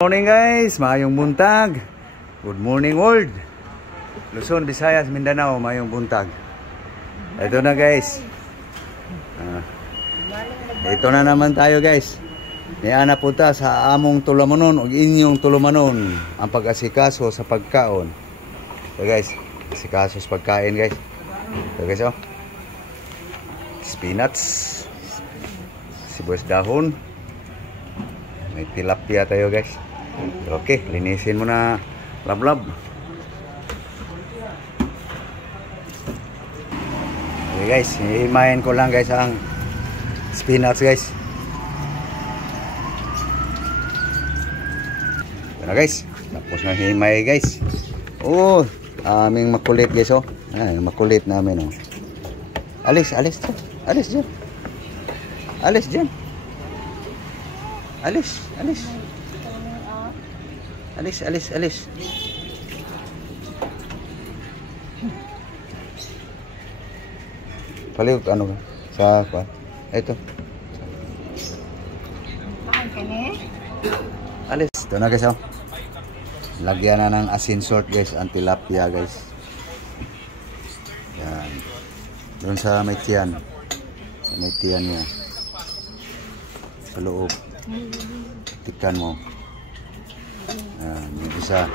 Morning guys, maayong buntag. Good morning world. Luzon, Visayas, Mindanao, maayong buntag. Ito na guys. Ito na naman tayo guys. Niana punta sa among tulumanon o inyong tulumanon ang pag-asikaso sa pagkaon. Ito guys, asikaso sa pagkain guys. Ito guys oh. Spinach, sibuyas dahon. May tilapia tayo guys. Okay, linisin mo na lablab. Okay guys, hihimayin ko lang guys ang spinach guys. Ito na guys, tapos na himay guys. Oh, aming makulit guys oh. Makulit namin oh. Alis dyan. Alis dyan. Alis dyan. Alis. Paliw ano ka? Sa kwan. Ito. Alis. Ito na guys oh. Lagyan na ng asin salt guys, ang tilapia guys. Yan. Doon sa may tiyan. May tiyan niya. Sa loob. Tikan mo. Yung isa.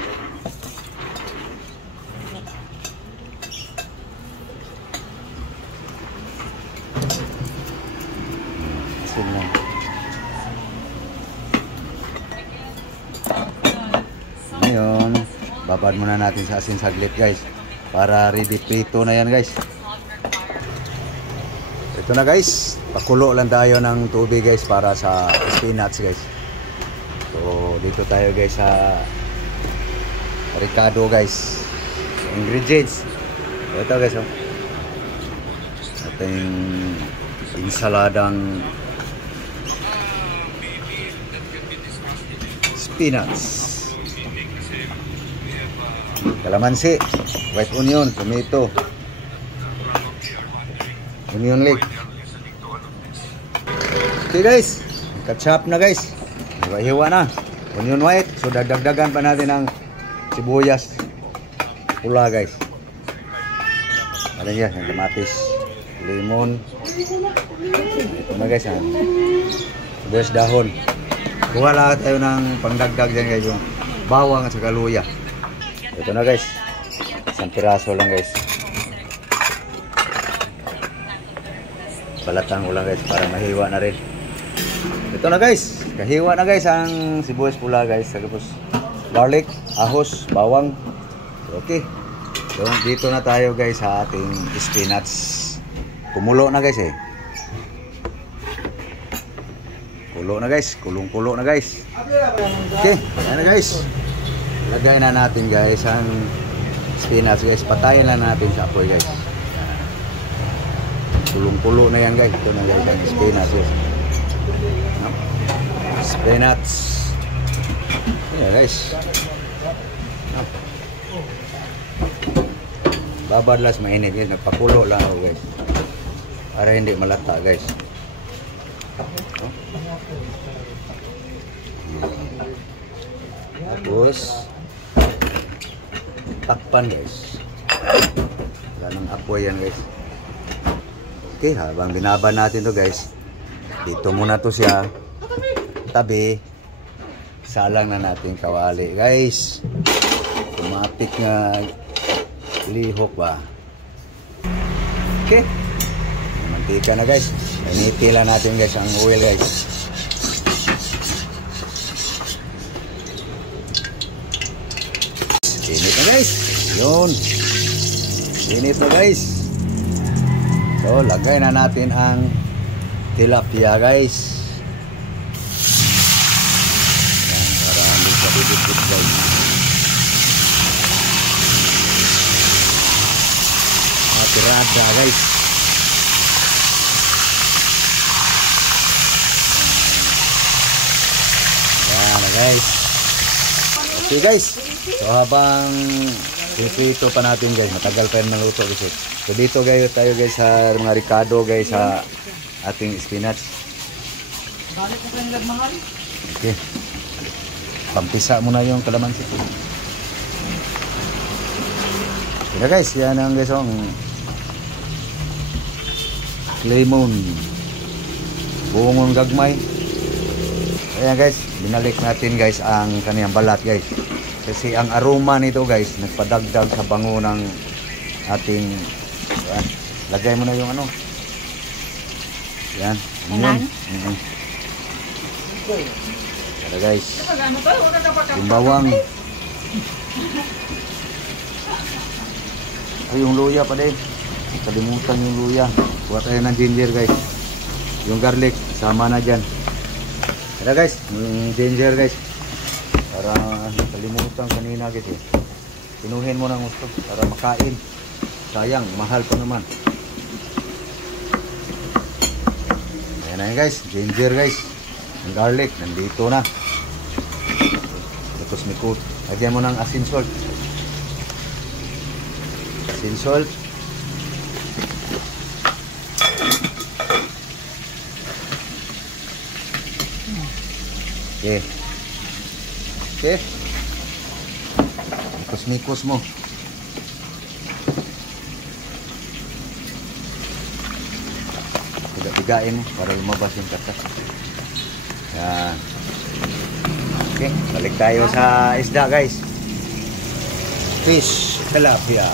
Asin lang. Ngayon, babad muna natin sa asin saglit guys. Para ready prito na yan guys. Ito na guys. Pakulo lang tayo ng tubig guys para sa spinach guys. So, dito tayo guys sa Ricardo guys. Ingredients. Ito guys oh. Ating insaladang spinach. Kalamansi, white onion, tomato, onion leek. Okay guys, ketchup na guys. Hiwa na. Onion white. So dagdagan pa natin ang sibuyas pula guys. Ano yan? Ang kamatis, lemon. Ito na guys. Sibuyas dahon. Kuha lang tayo ng pangdagdag dyan guys. Yung bawang at saka luya. Ito na guys. Isang piraso lang guys. Balatan ko lang guys para mahiwa na rin. Ito na guys. Kahiwa na guys ang sibuyas pula guys. Tapos garlic, ahos, bawang. Okay. So, dito na tayo guys sa ating spinach. Kumulo na guys eh. Kulo na guys. Kulong-kulo na guys. Okay. Ayan na guys. Lagay na natin guys ang spinach guys. Patayin na natin sa apoy guys. Kulong-kulo na yan guys. Ito na guys ang spinach guys. Spinach. Yeah guys. Babadlas mainit guys. Nagpakulo lang ako guys. Para hindi malata guys. Tapos takpan guys. Wala nang apoy yan guys. Okay, habang binaban natin to guys. Dito muna to siya. Tabi. Salang na natin kawali guys. Tumapit nga lihok ba. Okay. Mantika na guys. Initila natin guys ang oil guys. Init na guys. Yun. Init na guys. So lagay na natin ang tilapia guys. Dikit guys. Matirada guys. Ayan na guys. Okay guys. So habang pipito pa natin guys. Matagal pa yung maluto guys. So dito guys tayo guys sa mga Ricardo guys sa ating spinach. Okay. pampisa mo na yung kalamansi. Kaya guys, yan ang guys ang lemon. Buong gagmay. Ayan guys, binalik natin guys ang kaniyang balat guys. Kasi ang aroma nito guys, nagpadagdag sa bango ng ating yan. Lagay mo na yung ano. Yan. Yun. Kaya guys, yung bawang. Ay, yung luya pa din. Kalimutan yung luya. Buat tayo ng ginger guys. Yung garlic, sama na dyan. Kaya guys, yung ginger guys. Para nakalimutan kanina guys eh. Pinuhin mo ng gusto para makain. Sayang, mahal pa naman. Ayan na guys, ginger guys. Yung garlic, nandito na. Tapos mikot. Lagyan mo ng asin salt. Asin salt. Okay. Okay. Mikos-mikos mo. Tiga-tigain mo para lumabas yung katas. Yan. Okay, balik tayo sa isda guys. Fish, tilapia.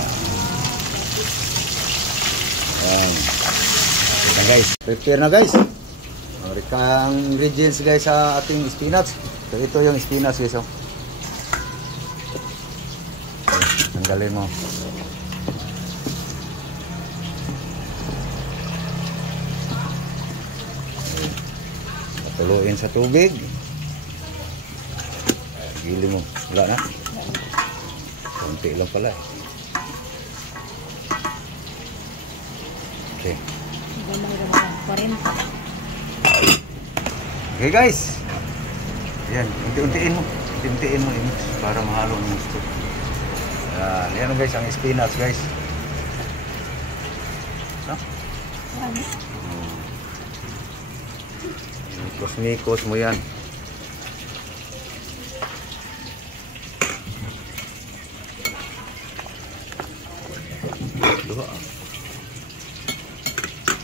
Yan. Yan guys, prepare na guys. Ang ingredients guys sa ating spinach. So ito yung spinach guys. Oh. Okay, tanggalin mo. Patuluin sa tubig. Gili mo. Wala na. Kunti lang pala. Okay. Okay guys. Yan, unti-untiin mo. Unti-untiin mo i-mix para mahalo ng gusto. Yan guys, ang spinach guys. No? Mikos-mikos mo yan. Duha.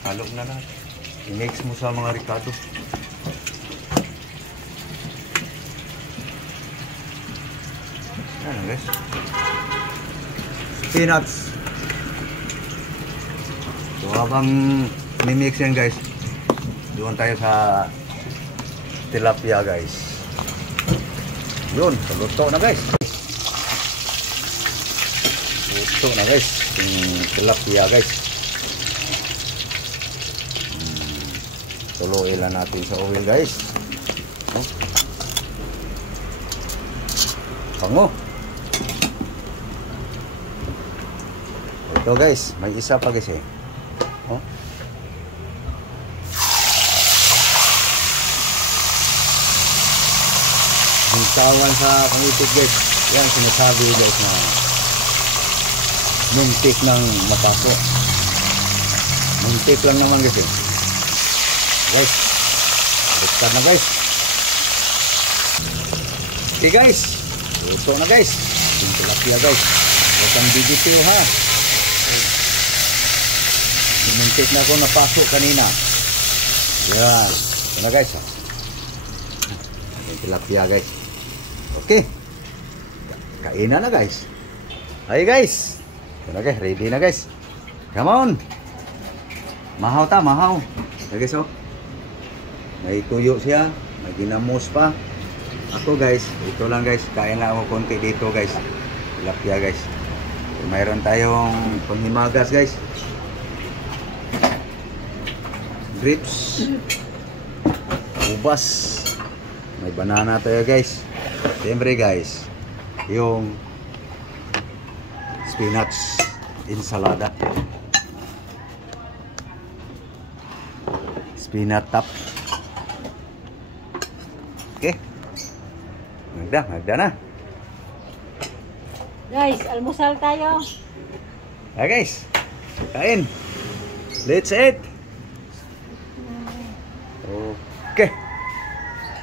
Halo na natin. I-mix mo sa mga ricado. Ano guys? Peanuts. So habang mimix yan guys, doon tayo sa tilapia guys. Yun, luto na guys. Luto na guys yung tilapia guys. Tuloy lang natin sa oil guys. Pango. Ito guys, may isa pa guys eh. Oh. Ang tawan sa pangipit guys. Yan sinasabi guys na muntik ng mapaso. Muntik lang naman guys eh. Guys, buksan na guys. Okay guys, ito na guys. Yung tilapia guys. Huwag kang bibitiw ha. Muntik na ako napasok kanina. Yan. Ito na guys. Yung tilapia guys. Okay. Kainan na guys. Hi guys. Ito na guys. Ready na guys. Come on. Mahaw ta. Mahaw. Okay guys oh. May tuyo siya. May ginamos pa. Ako guys. Ito lang guys. Kain lang ako konti dito guys. Tilapia guys. Mayroon tayong panghimagas guys. Grapes, ubas, may banana tayo guys. Siyempre guys, yung spinach ensalada, spinach top. Okay, magda na guys. Almusal tayo. Guys, kain. Let's eat. Okay.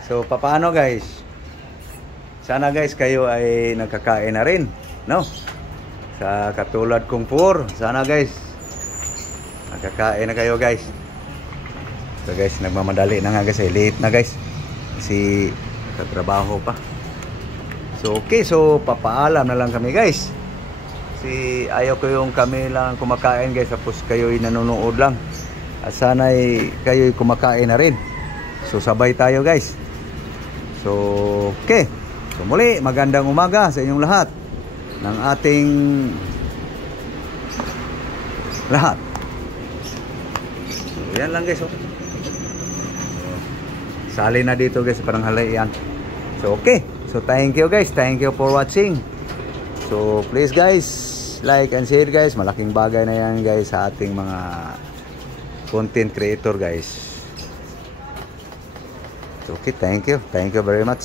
So, paano guys? sana guys kayo ay nakakain na rin, no? Sa katulad kong poor, sana guys nakakain na kayo guys. So guys, nagmamadali na nga guys, late na guys. Kasi katrabaho pa. So okay, so papaalam na lang kami guys. Kasi ayaw ko yung kami lang kumakain guys, tapos kayo'y nanonood lang. At sana'y kayo'y kumakain na rin. So sabay tayo guys. So okay. So muli, magandang umaga sa inyong lahat. Ng ating lahat. So yan lang guys. So, sali na dito guys, parang halayan. So okay. So thank you guys. Thank you for watching. So please guys, like and share guys. Malaking bagay na yan guys sa ating mga content creator guys. So, okay, thank you. Thank you very much.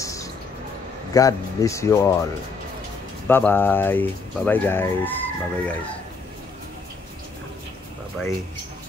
God bless you all. Bye-bye. Bye-bye guys. Bye-bye guys. Bye-bye.